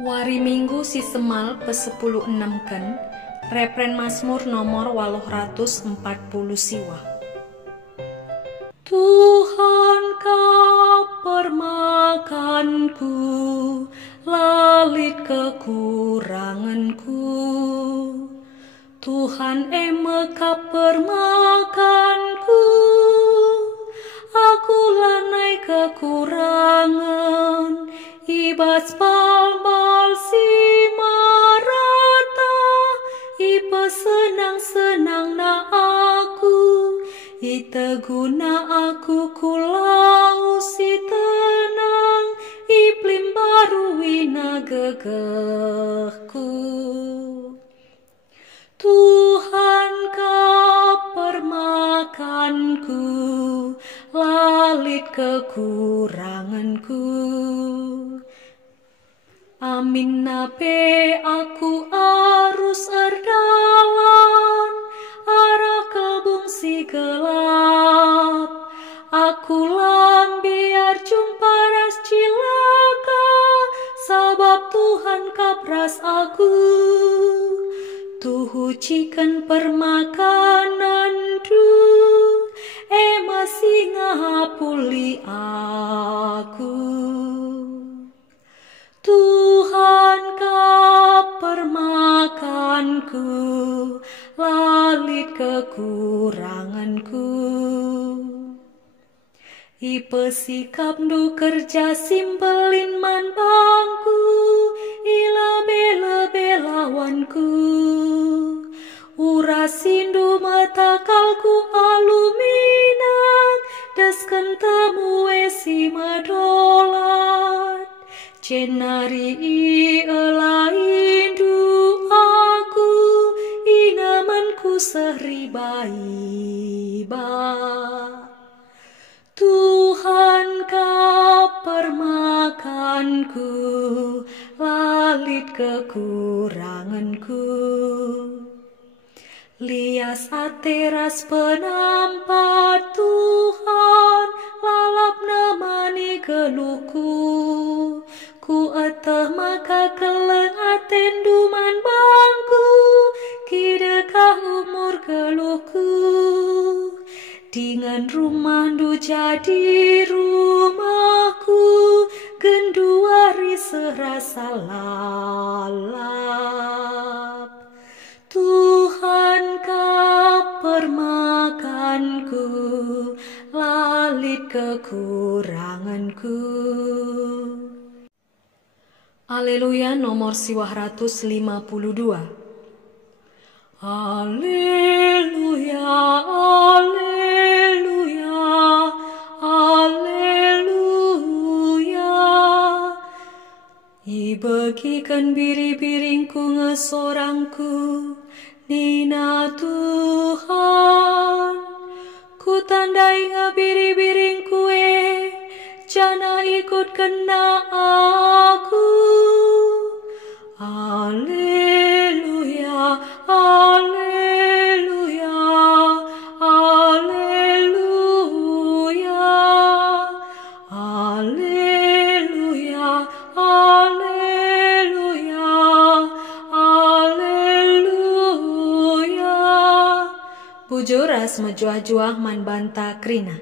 Wari Minggu si Semal pe-10 enamken, Repren Mazmur nomor 840 siwa. Tuhan kapermakanku, lalit kekuranganku. Tuhan eme kapermakanku, aku lanai kekurangan. Ibas palbal si marata, ipa senang-senang na aku, iteguna aku kulau si tenang, iplim baru wina gegehku. Tuhan kapermakanku, lalit kekuranganku. Amin nape aku arus erdalan, arah kebung si gelap. Aku lambiar jumpa ras cilaka, sabab Tuhan kapras aku. Tuhu cikan permakanan du, masih ngapuli aku. Tuhan kapermakanku, lalit kekuranganku. Ipe sikap du kerja simpelin man bangku, ilebe-lebe lawanku. Urasindu matakalku aluminang, desken temue si madolat. Cenari elaindu aku, inamanku seribaiba. Tuhan kapermakanku, lalit kekuranganku. Lias ateras penampat Tuhan, lalap nemani geluhku. Ku eteh maka keleng atenduman bangku, kidekah umur geluhku. Dengan rumah du jadi rumahku, genduari serasa lalap. Tuhan kapermakanku, lalit kekuranganku. Haleluya nomor siwah 152. Haleluya, haleluya, haleluya. Ibagikan biri-biringku ngesorangku, Nina Tuhan. Ku tandai ngebiri-biringku jana ikut kena aku. Haleluya, haleluya, haleluya, haleluya, haleluya, haleluya. Pujo ras mejuah-juah man banta krina.